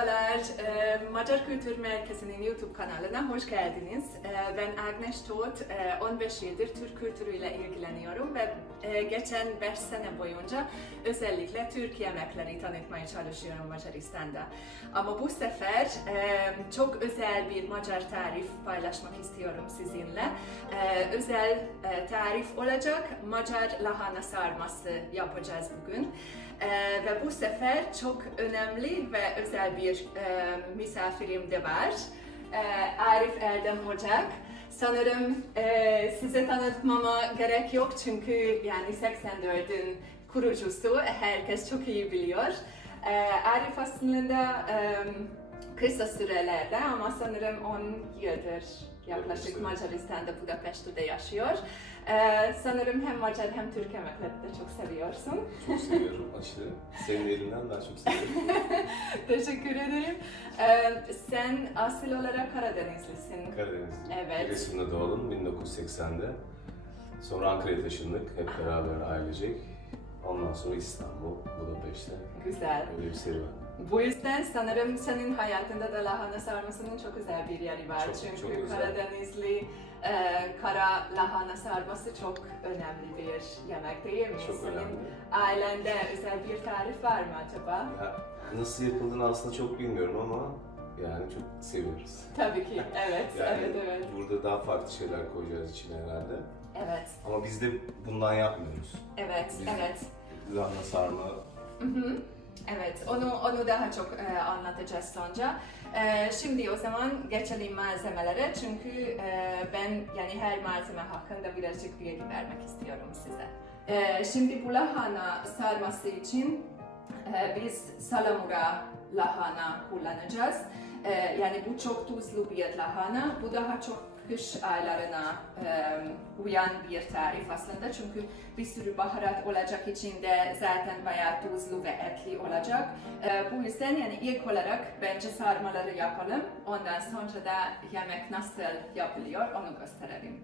Merhabalar, e, Macar Kültür Merkezi'nin YouTube kanalına hoş geldiniz. E, Ben Agnes Todt, e, 15 yıldır Türk kültürüyle ilgileniyorum ve e, geçen 5 sene boyunca özellikle Türk yemekleri tanıtmaya çalışıyorum Macaristan'da. Ama bu sefer e, çok özel bir Macar tarif paylaşmak istiyorum sizinle. E, Özel e, tarif olacak Macar lahana sarması yapacağız bugün. Ee, ve bu sefer çok önemli ve özel bir misafirim de var. Ee, Arif Erdem Ocak. Sanırım e, size tanıtmama gerek yok çünkü yani 84'ün kurucusu herkes çok iyi biliyor. Ee, Arif aslında e, kısa sürelerde ama sanırım 10 yıldır yaklaşık. Macaristan'da Budapeşte'de yaşıyor. Ee, sanırım hem Macar hem Türk yemekleri de çok seviyorsun. Çok seviyorum aşırı. Senin elinden daha çok seviyorum. Teşekkür ederim. Ee, sen asıl olarak Karadenizlisin. Karadenizli. Evet. Giresun'da doğdum 1980'de. Sonra Ankara'ya taşındık hep beraber ailecek. Ondan sonra İstanbul, Budapeşte. Güzel. Öyle bir serüven. Bu yüzden sanırım senin hayatında da lahana sarmasının çok özel bir yeri var. Çok, Çünkü çok özel. Karadenizli e, kara lahana sarması çok önemli bir yemek değil mi? Çok senin önemli. ailende özel bir tarif var mı acaba? Ya, nasıl yapıldığını aslında çok bilmiyorum ama yani çok seviyoruz. Tabii ki. Evet, Yani evet, evet. burada daha farklı şeyler koyacağız içine herhalde. Evet, Ama biz de bundan yapmıyoruz. evet, Biz- evet. Lahana sarma Hı hı. Evet, onu onu daha çok e, anlatacağız sonra. E, şimdi o zaman geçelim malzemelere çünkü e, ben yani her malzeme hakkında birazcık bilgi vermek istiyorum size. E, şimdi bu lahana sarması için e, biz salamura lahana kullanacağız. E, yani bu çok tuzlu bir lahana. Bu daha çok kış aylarına uyan bir tarif aslında çünkü bir sürü baharat olacak içinde zaten bayağı tuzlu ve etli olacak. Bu yüzden yani ilk olarak bence sarmaları yapalım. Ondan sonra da yemek nasıl yapılıyor onu gösterelim.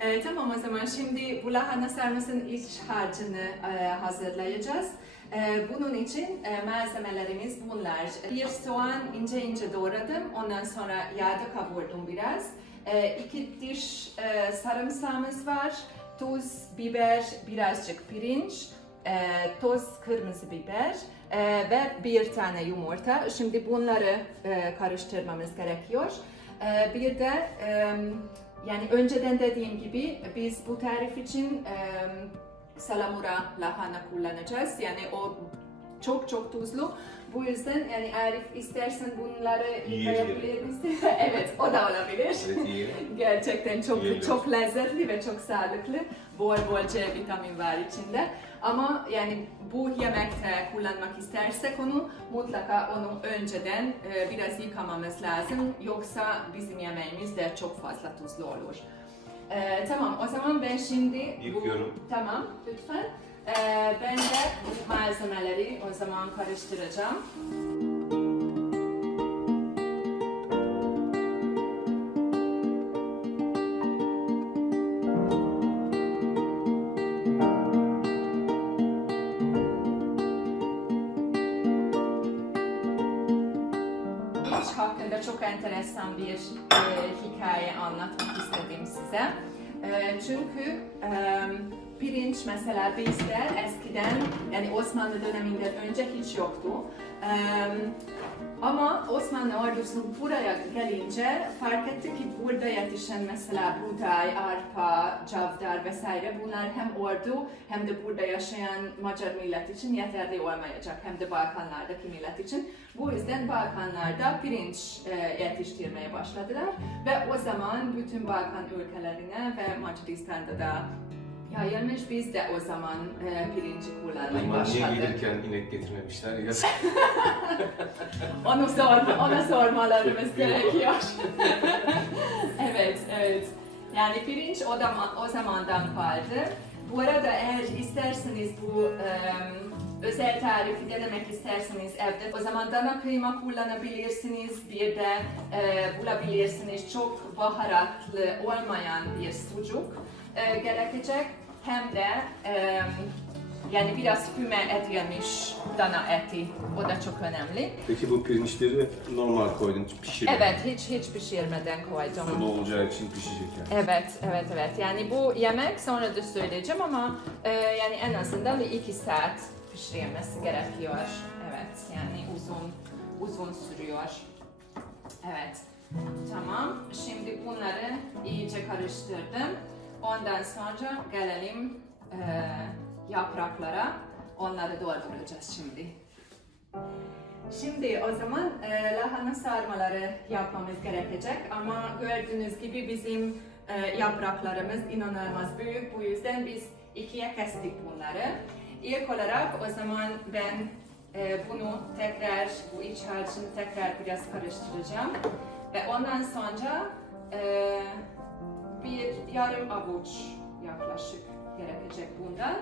E, tamam o zaman şimdi bu lahana sarmasının iç harcını e, hazırlayacağız. E, bunun için e, malzemelerimiz bunlar. Bir soğan ince ince doğradım. Ondan sonra yağda kavurdum biraz. E, iki diş e, sarımsağımız var. Tuz, biber, birazcık pirinç, e, toz kırmızı biber e, ve bir tane yumurta. Şimdi bunları e, karıştırmamız gerekiyor. Bir de yani önceden dediğim gibi biz bu tarif için salamura lahana kullanacağız. Yani o çok çok tuzlu. Bu yüzden yani Arif istersen bunları yıkayabilir misin? evet o da olabilir. Evet. Gerçekten çok Yiyelim. çok lezzetli ve çok sağlıklı. Bol bol C vitamin var içinde. Ama yani bu yemekte kullanmak istersek onu mutlaka onu önceden e, biraz yıkamamız lazım. Yoksa bizim yemeğimiz de çok fazla tuzlu olur. E, tamam o zaman ben şimdi Yıkıyorum. bu tamam lütfen. E, ben de bu malzemeleri o zaman karıştıracağım. Pirinç hakkında çok enteresan bir e, hikaye anlatmak istedim size. E, çünkü e, pirinç mesela bizde eskiden yani Osmanlı döneminden önce hiç yoktu. Ama Osmanlı ordusu buraya gelince fark etti ki burada yetişen mesela buğday, arpa, cavdar vesaire bunlar hem ordu hem de burada yaşayan Macar millet için yeterli olmayacak hem de Balkanlardaki millet için. Bu yüzden Balkanlarda pirinç yetiştirmeye başladılar ve o zaman bütün Balkan ülkelerine ve Macaristan'da da yayılmış. Biz de o zaman e, pirinci kullanmaya Limanlıya başladık. gelirken inek getirmemişler ya. Onu sorma, ona sormalarımız gerekiyor. evet, evet. Yani pirinç o, zaman, o zamandan kaldı. Bu arada eğer isterseniz bu em, özel tarifi denemek isterseniz evde o zaman dana kıyma kullanabilirsiniz. Bir de e, bulabilirsiniz çok baharatlı olmayan bir sucuk e, gerekecek. Hem de em, Yani biraz füme edilmiş dana eti. O da çok önemli. Peki bu pirinçleri normal koydun, pişirdin. Evet, hiç hiç pişirmeden koydum. Sulu olacağı için pişecek yani. Evet, evet, evet. Yani bu yemek sonra da söyleyeceğim ama e, yani en azından bir iki saat pişirilmesi gerekiyor. Evet, yani uzun uzun sürüyor. Evet, tamam. Şimdi bunları iyice karıştırdım. Ondan sonra gelelim e, yapraklara. Onları dolduracağız şimdi. Şimdi o zaman e, lahana sarmaları yapmamız gerekecek ama gördüğünüz gibi bizim e, yapraklarımız inanılmaz büyük. Bu yüzden biz ikiye kestik bunları. İlk olarak o zaman ben e, bunu tekrar, bu iç harcını tekrar biraz karıştıracağım. Ve ondan sonra e, yarım avuç yaklaşık gerekecek bundan.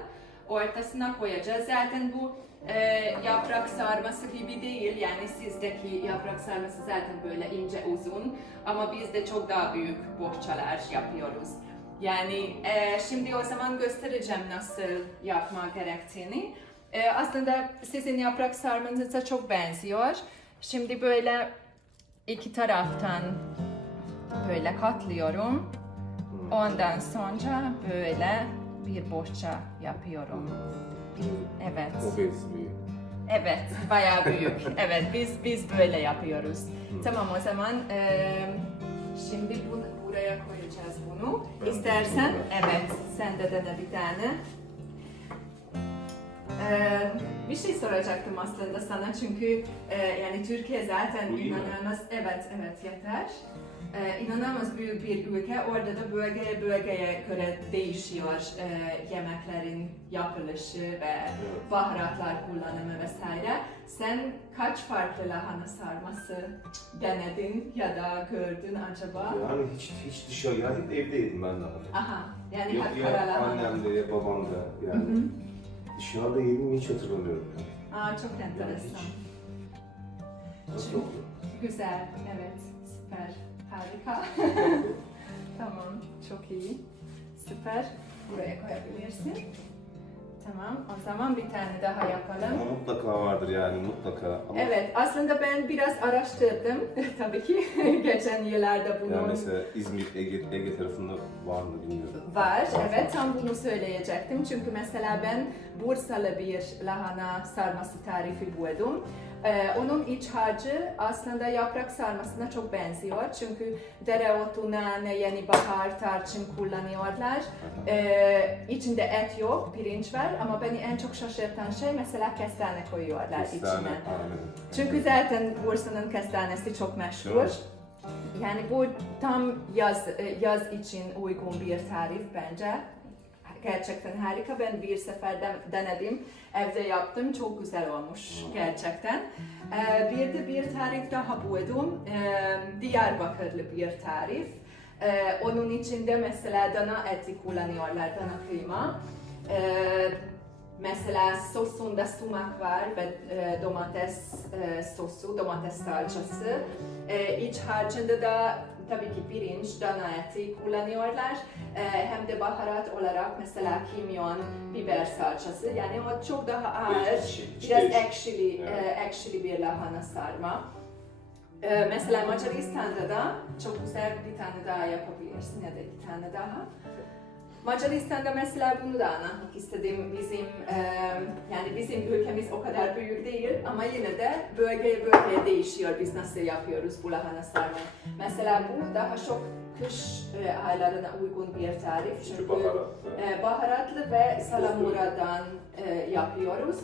Ortasına koyacağız. Zaten bu e, yaprak sarması gibi değil. Yani sizdeki yaprak sarması zaten böyle ince uzun. Ama biz de çok daha büyük bohçalar yapıyoruz. Yani e, şimdi o zaman göstereceğim nasıl yapma gerektiğini. E, aslında sizin yaprak sarmanıza çok benziyor. Şimdi böyle iki taraftan böyle katlıyorum. Ondan sonra böyle bir bohça yapıyorum. Evet. O bez büyük. Evet, bayağı büyük. evet, biz biz böyle yapıyoruz. Tamam o zaman eee, şimdi bunu buraya koyacağız bunu. İstersen, de- evet, sen de dene bir tane. Eee, bir şey soracaktım aslında sana çünkü eee, yani Türkiye zaten inanılmaz, evet evet yeter. Eee, inanılmaz büyük bir ülke. Orada da bölgeye bölgeye göre değişiyor eee, yemeklerin yapılışı ve baharatlar kullanımı vesaire. Sen kaç farklı lahana sarması denedin ya da gördün acaba? Yani hiç hiç dışarı yani hep evde yedim ben daha. Aha, yani Ya, hep ya lahana. annem de ya babam da yani. Dışarıda yedim hiç hatırlamıyorum. Yani. Aa, çok enteresan. Nasıl oldu? Güzel, evet, süper, harika. tamam, çok iyi, süper. Buraya koyabilirsin. Tamam, o zaman bir tane daha yapalım. Ama mutlaka vardır yani mutlaka. Ama Evet, aslında ben biraz araştırdım tabii ki geçen yıllarda bunu. yani mesela İzmir, Ege, Ege tarafında var mı bilmiyorum. Var, evet tam bunu söyleyecektim. Çünkü mesela ben Bursalı bir lahana sarması tarifi buldum. Ee, onun iç harcı aslında yaprak sarmasına çok benziyor. Çünkü dereotu, nane, yani bahar, tarçın kullanıyorlar. Ee, içinde et yok, pirinç var ama beni en çok şaşırtan şey mesela kestane koyuyorlar Kestane, içine. anladım. Çünkü zaten Bursa'nın kestanesi çok meşhur. Evet. Yani bu tam yaz e, yaz için uygun bir tarif bence. Gerçekten harika. Ben bir sefer de- denedim. Evde yaptım. Çok güzel olmuş gerçekten. Ee, bir de bir tarif daha buldum. Ee, Diyarbakırlı bir tarif. Ee, onun içinde mesela dana eti kullanıyorlar, dana kıyma. Ee, Mesela sosunda sumak var ve e, domates e, sosu, domates salçası. E, iç harcında da tabii ki pirinç, dana eti kullanıyorlar. E, hem de baharat olarak mesela kimyon, biber salçası. Yani o çok daha ağır, biraz ekşili, e, Evet. ekşili bir lahana sarma. E, mesela Macaristan'da da çok güzel bir tane daha yapabilirsin ya da iki tane daha. Macaristan'da mesela bunu da anlatmak istedim. Bizim e, yani bizim ülkemiz o kadar büyük değil ama yine de bölgeye bölgeye değişiyor biz nasıl yapıyoruz bu lahana sarmayı. Mesela bu daha çok kış e, aylarına uygun bir tarif Çünkü çünkü baharat. e, baharatlı ve salamuradan e, yapıyoruz.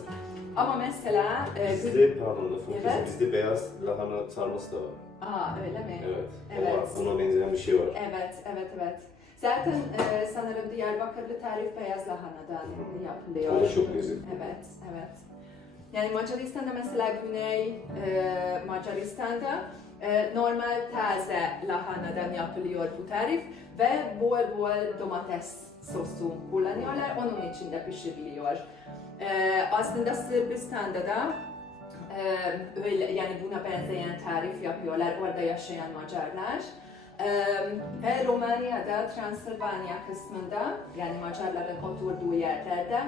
Ama mesela e, Bizde pardon lafını Evet. bizde beyaz lahana sarması da var. Aa öyle mi? Evet. Evet. O var. Buna benzeyen bir şey var. Evet, evet, evet. Zaten e, sanırım Diyarbakırlı tarif beyaz lahanadan yapılıyor. O çok lezzetli. Evet, evet. Yani Macaristan'da mesela Güney e, Macaristan'da e, normal taze lahanadan yapılıyor bu tarif ve bol bol domates sosu kullanıyorlar. Onun içinde pişiriliyor. E, aslında Sırbistan'da da e, öyle yani buna benzeyen tarif yapıyorlar orada yaşayan Macarlar. Ve Romanya'da, Transilvanya kısmında, yani Macarların oturduğu yerlerde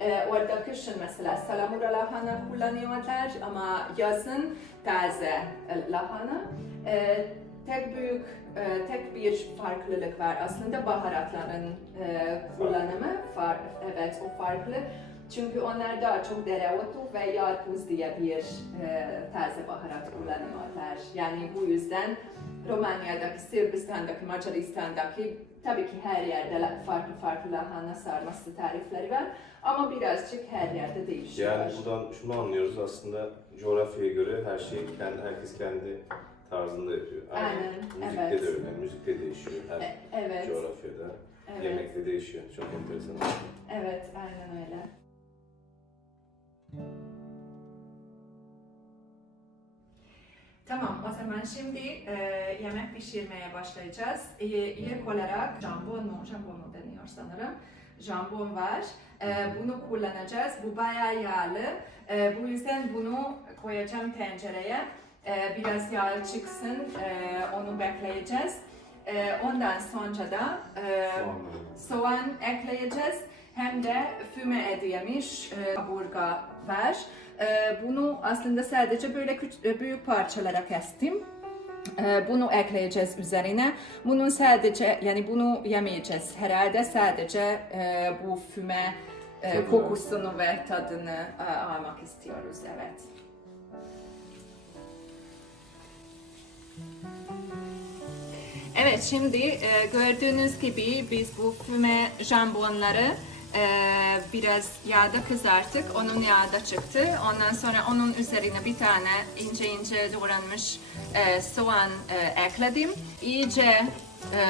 E, orada kışın mesela salamura lahana kullanıyorlar ama yazın taze e, lahana. E, tek büyük, e, tek bir farklılık var aslında baharatların e, kullanımı. Far, evet o farklı. Çünkü onlar daha çok dereotu ve yarpuz diye bir e, taze baharat kullanıyorlar. Yani bu yüzden Romanya'daki, Sırbistan'daki, Macaristan'daki tabii ki her yerde farklı farklı lahana sarması tarifleri var ama birazcık her yerde değişiyor. Yani buradan şunu anlıyoruz aslında coğrafyaya göre her şey kendi herkes kendi tarzında yapıyor. Aynen, Müzikte evet. de öyle, müzikte değişiyor her E- evet, coğrafyada. evet, Yemekte değişiyor. Çok enteresan. evet, aynen öyle. Tamam, o zaman şimdi e, yemek pişirmeye başlayacağız. E, ilk olarak jambon mu, jambon mu deniyor sanırım. Jambon var. E, bunu kullanacağız. Bu bayağı yağlı. E, bu yüzden bunu koyacağım tencereye. E, biraz yağ çıksın, e, onu bekleyeceğiz. E, ondan sonra da e, soğan ekleyeceğiz. Hem de füme edilmiş e, kaburga var. E, bunu aslında sadece böyle e, büyük parçalara kestim. E, bunu ekleyeceğiz üzerine. Bunun sadece yani bunu yemeyeceğiz herhalde sadece e, bu füme e, kokusunu ve tadını e, almak istiyoruz evet. Evet şimdi e, gördüğünüz gibi biz bu füme jambonları e, biraz yağda kızarttık. Onun yağı da çıktı. Ondan sonra onun üzerine bir tane ince ince doğranmış e, soğan e, ekledim. İyice e,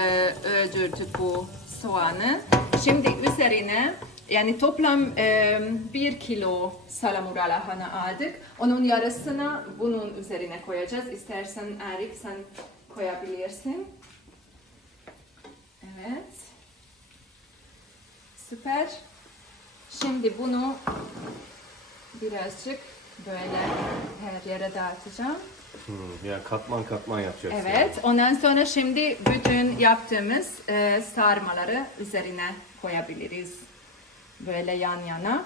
öldürdük bu soğanı. Şimdi üzerine yani toplam e, bir kilo salamura lahana aldık. Onun yarısını bunun üzerine koyacağız. İstersen Arif sen koyabilirsin. Evet. Süper. Şimdi bunu birazcık böyle her yere dağıtacağım. Hmm, yani katman katman yapacaksın. Evet. Ondan sonra şimdi bütün yaptığımız e, sarmaları üzerine koyabiliriz. Böyle yan yana.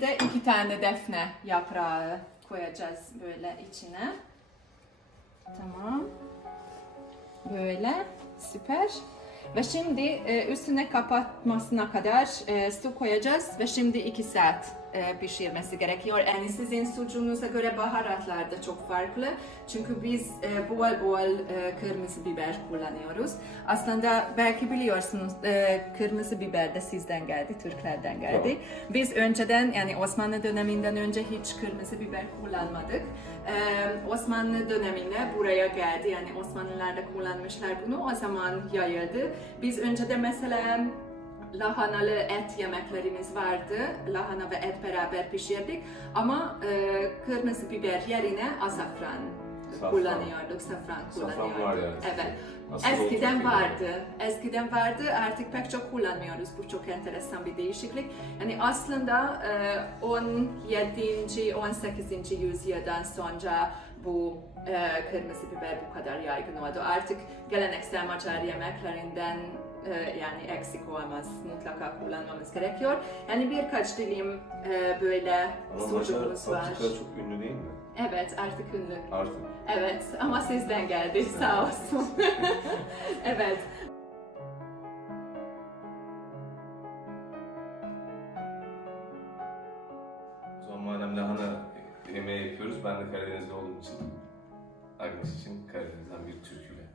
De iki tane defne yaprağı koyacağız böyle içine. Tamam. Böyle. Süper. Ve şimdi e, üstüne kapatmasına kadar e, su koyacağız ve şimdi 2 saat pişirmesi gerekiyor. Yani sizin sucuğunuza göre baharatlar da çok farklı. Çünkü biz e, bol bol e, kırmızı biber kullanıyoruz. Aslında belki biliyorsunuz e, kırmızı biber de sizden geldi, Türklerden geldi. Biz önceden yani Osmanlı döneminden önce hiç kırmızı biber kullanmadık. Osmanlı döneminde buraya geldi yani Osmanlılar da kullanmışlar bunu o zaman yayıldı. Biz önceden mesela lahanalı et yemeklerimiz vardı. Lahana ve et beraber pişirdik ama e, kırmızı biber yerine azafran Safran. kullanıyorduk, safran Safran kullanıyorduk. var yani. Evet. Asıl o Eskiden vardı. Eskiden vardı. Artık pek çok kullanmıyoruz. Bu çok enteresan bir değişiklik. Yani aslında e, 17. 18. yüzyıldan sonra bu e, kırmızı biber bu kadar yaygın oldu. Artık geleneksel Macar yemeklerinden e, yani eksik olmaz. Mutlaka kullanmamız gerekiyor. Yani birkaç dilim e, böyle Ama sucuğumuz var. paprika çok ünlü değil mi? Evet artık ünlü. Artık. Evet ama sizden geldi sağ olsun. evet. O zaman madem lahana yemeği yapıyoruz, ben de Karadenizli olduğum için Agnes için Karadeniz'den bir türküyle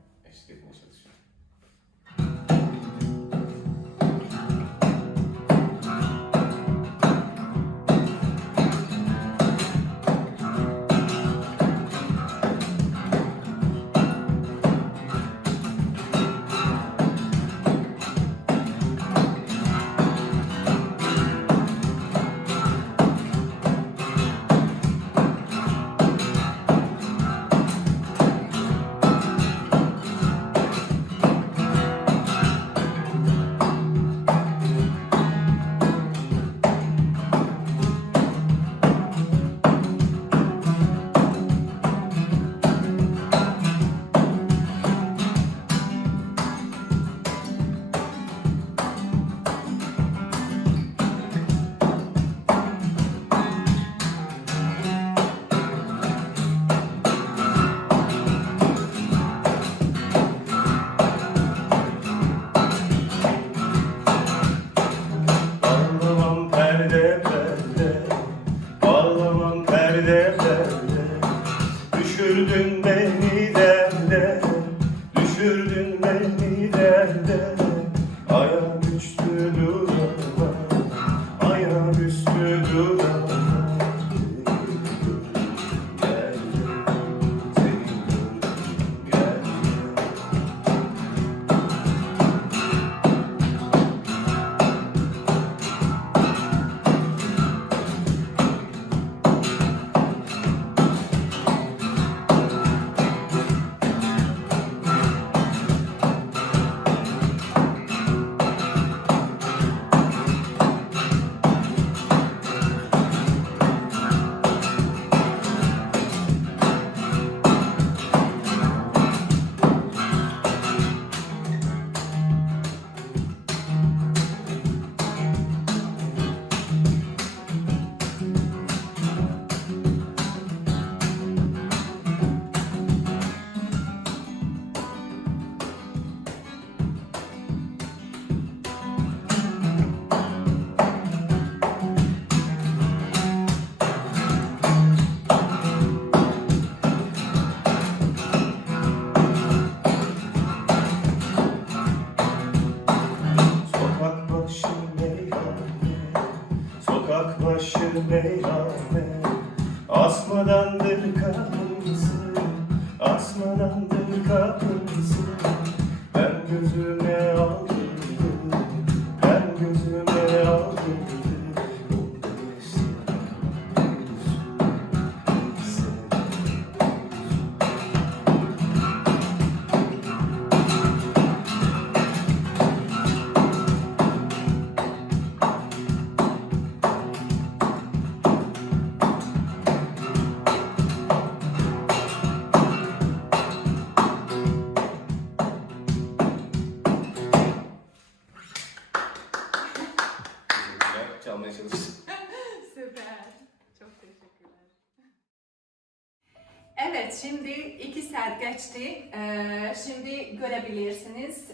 görebilirsiniz.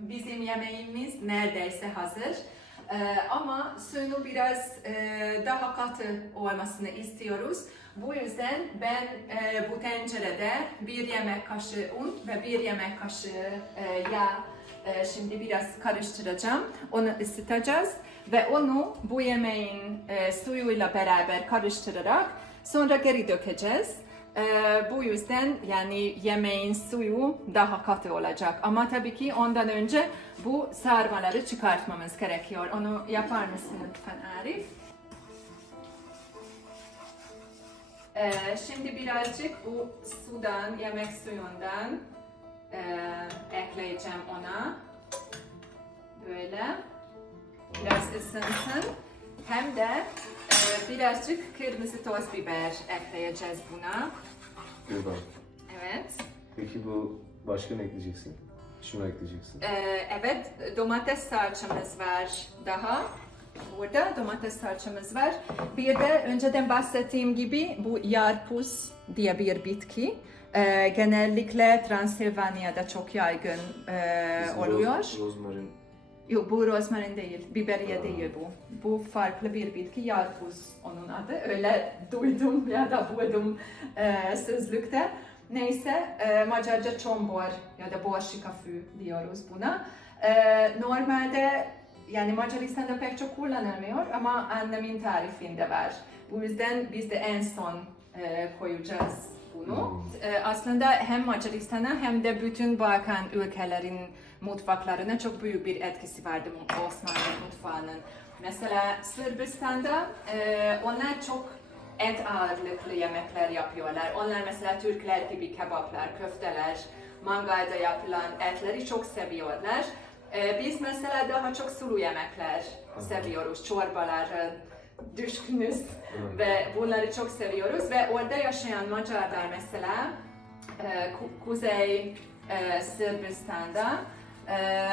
Bizim yemeğimiz neredeyse hazır. Ama suyunu biraz daha katı olmasını istiyoruz. Bu yüzden ben bu tencerede bir yemek kaşığı un ve bir yemek kaşığı yağ şimdi biraz karıştıracağım. Onu ısıtacağız ve onu bu yemeğin suyuyla beraber karıştırarak sonra geri dökeceğiz. E, bu yüzden yani yemeğin suyu daha katı olacak. Ama tabii ki ondan önce bu sarmaları çıkartmamız gerekiyor. Onu yapar mısın lütfen Arif? E, şimdi birazcık bu sudan, yemek suyundan e, ekleyeceğim ona. Böyle. Biraz ısınsın. Hem de birazcık kırmızı toz biber ekleyeceğiz buna. Buradan. Evet. Peki bu başka ne ekleyeceksin? Şunu ekleyeceksin. E, evet, domates salçamız var daha. Burada domates salçamız var. Bir de önceden bahsettiğim gibi bu yarpuz diye bir bitki. E, genellikle Transilvanya'da çok yaygın e, oluyor. roz- Rozmarin. Yok bu rozmarin değil, biberiye değil bu. Bu farklı bir bitki, yarpuz onun adı. Öyle duydum ya da buldum e, sözlükte. Neyse, e, Macarca çombor ya da borşikafü diyoruz buna. E, normalde yani Macaristan'da pek çok kullanılmıyor ama annemin tarifinde var. Bu yüzden biz de en son e, koyacağız bunu. E, aslında hem Macaristan'a hem de bütün Balkan ülkelerin mutfaklarına çok büyük bir etkisi vardı Osmanlı mutfağının. Mesela Sırbistan'da e, onlar çok et ağırlıklı yemekler yapıyorlar. Onlar mesela Türkler gibi kebaplar, köfteler, mangalda yapılan etleri çok seviyorlar. E, biz mesela daha çok sulu yemekler seviyoruz, çorbaları düşkünüz ve bunları çok seviyoruz ve orada yaşayan Macarlar mesela e, Ku- Kuzey e, Sırbistan'da e,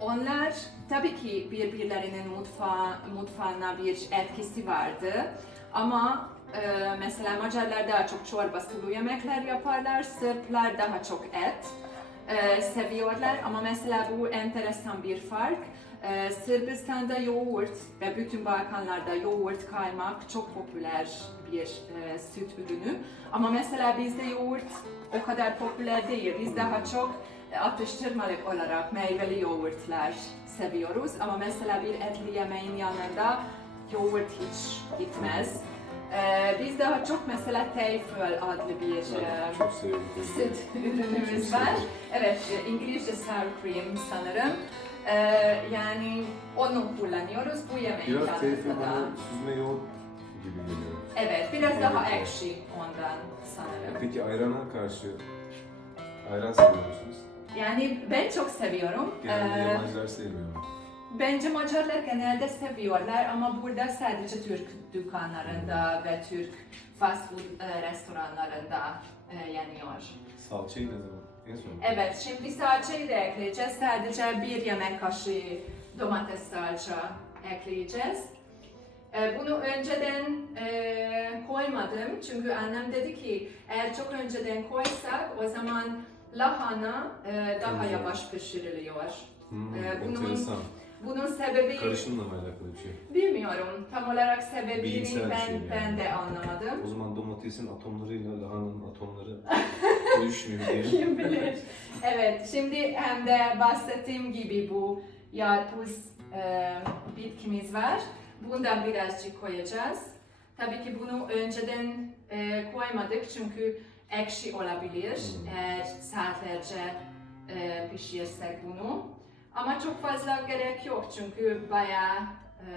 onlar tabii ki birbirlerinin mutfağı, mutfağına bir etkisi vardı ama e, mesela Macarlar daha çok çorba sulu yemekler yaparlar, Sırplar daha çok et e, seviyorlar ama mesela bu enteresan bir fark. E, Sırbistan'da yoğurt ve bütün Balkanlarda yoğurt kaymak çok popüler bir e, süt ürünü. Ama mesela bizde yoğurt o kadar popüler değil. Biz daha çok atıştırmalık olarak meyveli yoğurtlar seviyoruz ama mesela bir etli yemeğin yanında yoğurt hiç gitmez. Ee, biz daha çok mesela Teyföl adlı bir e, süt ürünümüz var. Evet, e, İngilizce sour cream sanırım. Ee, yani onu kullanıyoruz bu yemeğin Biraz yanında teyfe da. bana süzme yoğurt gibi geliyor. Evet, biraz daha ekşi ondan sanırım. Peki ayrana karşı ayran seviyor musunuz? Yani ben çok seviyorum. Genelde Ee, yabancılar sevmiyor. bence Macarlar genelde seviyorlar ama burada sadece Türk dükkanlarında ve Türk fast food e, restoranlarında e, yeniyor. Salçayı ne zaman? Evet, şimdi salçayı da ekleyeceğiz. Sadece bir yemek kaşığı domates salça ekleyeceğiz. Ee, Bunu önceden e, koymadım çünkü annem dedi ki eğer çok önceden koysak o zaman lahana e, daha yavaş pişiriliyor. Hmm, Ee, bunun- enteresan. Bunun sebebi Karışımla mı alakalı bir şey? bilmiyorum. Tam olarak sebebini Bilimsel bir ben şey yani. ben de anlamadım. O zaman domatesin atomlarıyla lahananın atomları uyuşmuyor diye. Kim bilir. Evet, şimdi hem de bahsettiğim gibi bu yağ tuz e, bitkimiz var. Bundan birazcık koyacağız. Tabii ki bunu önceden e, koymadık çünkü ekşi olabilir Hmm. eğer saatlerce e, pişirsek bunu. Ama çok fazla gerek yok çünkü bayağı e,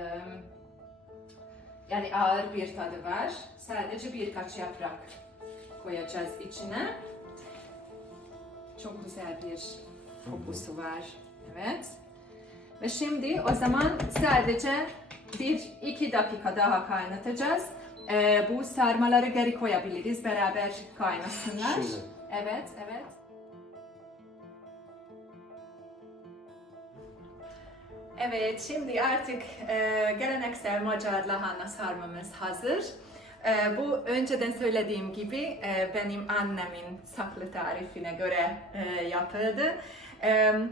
yani ağır bir tadı var. Sadece birkaç yaprak koyacağız içine. Çok güzel bir kokusu var. Evet. Ve şimdi o zaman sadece bir iki dakika daha kaynatacağız. Ee, bu sarmaları geri koyabiliriz beraber kaynasınlar. Şimdi. Evet, evet. Evet, şimdi artık e, geleneksel Macar lahana sarmamız hazır. E, bu önceden söylediğim gibi e, benim annemin saklı tarifine göre e, yapıldı.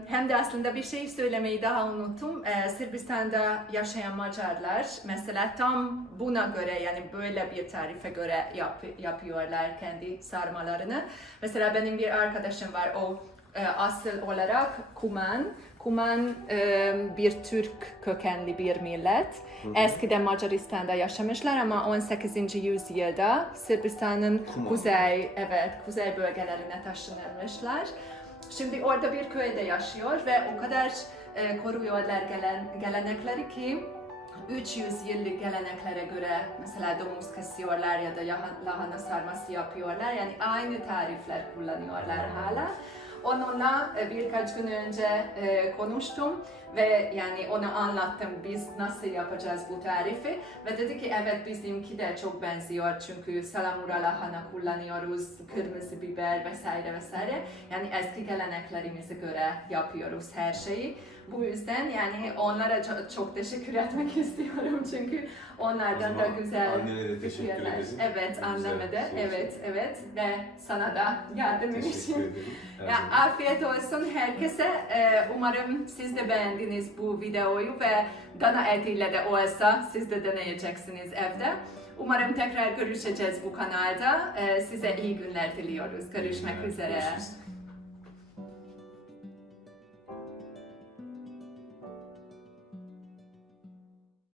Hem de aslında bir şey söylemeyi daha unuttum. E, Sırbistan'da yaşayan Macarlar mesela tam buna göre yani böyle bir tarife göre yap, yapıyorlar kendi sarmalarını. Mesela benim bir arkadaşım var o e, asıl olarak Kuman. Kuman e, bir Türk kökenli bir millet. Eskiden Macaristan'da yaşamışlar ama 18. yüzyılda Sırbistan'ın kuzey, evet, kuzey bölgelerine taşınırmışlar. Şimdi orada bir köyde yaşıyor ve o kadar e, koruyorlar gelen, gelenekleri ki 300 yıllık geleneklere göre mesela domuz kesiyorlar ya da lahana sarması yapıyorlar. Yani aynı tarifler kullanıyorlar hala. Onunla e, birkaç gün önce e, konuştum ve yani ona anlattım biz nasıl yapacağız bu tarifi ve dedi ki evet bizimki de çok benziyor çünkü salamura lahana kullanıyoruz, kırmızı biber vesaire vesaire. Yani eski geleneklerimize göre yapıyoruz her şeyi. Bu yüzden yani onlara çok, çok teşekkür etmek istiyorum çünkü onlardan da güzel annene de teşekkür fikirler. ederiz. Evet anneme de şey evet evet ve sana da yardımın için. Ya, afiyet olsun herkese. Ee, umarım siz de beğendiniz bu videoyu ve dana etiyle de olsa siz de deneyeceksiniz evde. Umarım tekrar görüşeceğiz bu kanalda. Ee, size iyi günler diliyoruz. Görüşmek üzere. Görüşürüz.